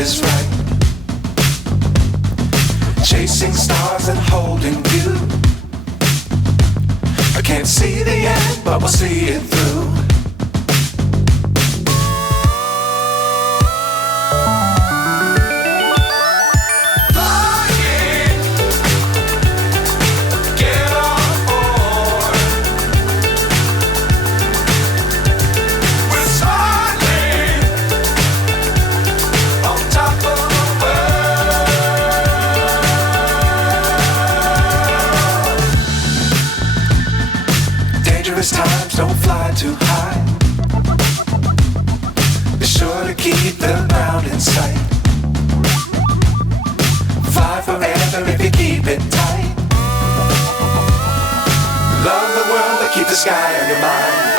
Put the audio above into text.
is right. Chasing stars and holding you. I can't see the end, but we'll see it through. Times don't fly too high. Be sure to keep the ground in sight. Fly forever if you keep it tight. Love the world but keep the sky on your mind.